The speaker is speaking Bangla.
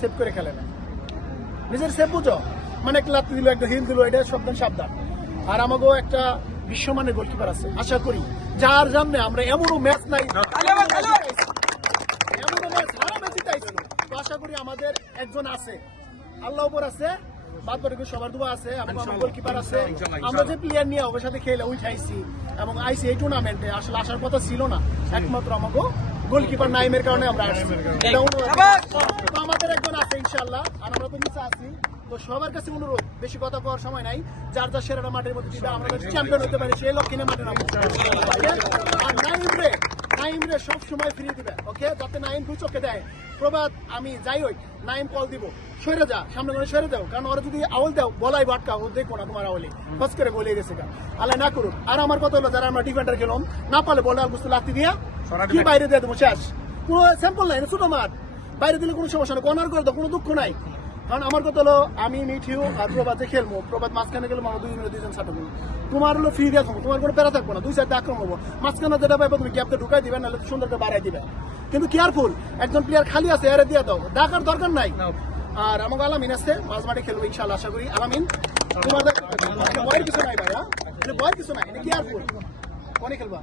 সেভ করে খেলে না, নিজের সেভ বুঝো, মানে একটা লাত্তি দিল, একটা হিল দিল, এটা সাবধান সাবধান। আর আমাকেও একটা বিশ্বমানের গোলকিপার আছে, আশা করি যার জন্য আমরা এমনও ম্যাচ নাই, এমনও ম্যাচ সারা ম্যাচ জিতাইছি। তো আশা করি আমাদের একজন আছে, আল্লাহ উপর আছে, বাদ বাকি সবার দোয়া আছে, এবং আমার গোলকিপার আছে। আমরা যে প্লেয়ার নিয়ে ওর সাথে খেলে উঠাইছি এবং আইসি এই টুর্নামেন্টে, আসলে আসার কথা ছিল না, একমাত্র আমাকে গোলকিপার নাইমের কারণে আমরা আসছি। তো আমাদের একজন আছে ইনশাল্লাহ, আর আমরা তো নিচে আছি। তো সবার কাছে অনুরোধ, বেশি কথা কওয়ার সময় নাই, যার যার সেরাটা মাঠের মধ্যে দিবে, আমরা চ্যাম্পিয়ন হতে পারি সেই লক্ষ্যে মাঠে নামবো। আর নাইম রে সব সময় ফ্রি দিবে, ওকে, যাতে নাইম দু চোখে দেয়। প্রবাদ আমি যাই হই, নাইম কল দিব, সরে যা, সামনে করে সরে দাও, কারণ ওরা যদি আউল দাও বলাই বাটকা, ও দেখো না তোমার আউলি ফস করে বলে গেছে, আল্লাহ না করুক। আর আমার কথা হলো, যারা আমরা ডিফেন্ডার খেলাম, না পারলে বলে আর বুঝতে লাগতে দিয়া কি বাইরে দিয়ে দেবো, শেষ, কোনো স্যাম্পল নাই, ছোট মাঠ, বাইরে দিলে কোনো সমস্যা নেই, কর্নার করে দাও, কোনো দুঃখ নাই। কারণ আমার কথা হলো, আমি মিঠিও আর প্রবাদে খেলবো, প্রবাদ মাঝখানে গেলে আমার 2 মিনিট 2 জন ছাড়বো, তোমার হলো ফ্রি দিয়ে থাকবো, তোমার কোনো প্যারা থাকবো না, 2 সাইডে আক্রমণ হবো, মাঝখানে যেটা পাইবো তুমি গ্যাপটা ঢুকাই দিবে, নাহলে সুন্দর করে বাড়াই দিবে। কিন্তু কেয়ারফুল, একজন প্লেয়ার খালি আছে, এরে দিয়ে দাও, ডাকার দরকার নাই। আর আমাকে আলামিন আছে, মাঝ মাঠে খেলবো ইনশাল্লাহ, আশা করি। আলামিন, তোমার ভয়ের কিছু নাই ভাইয়া, ভয়ের কিছু নাই, কেয়ারফুল, কোনে খেলবা?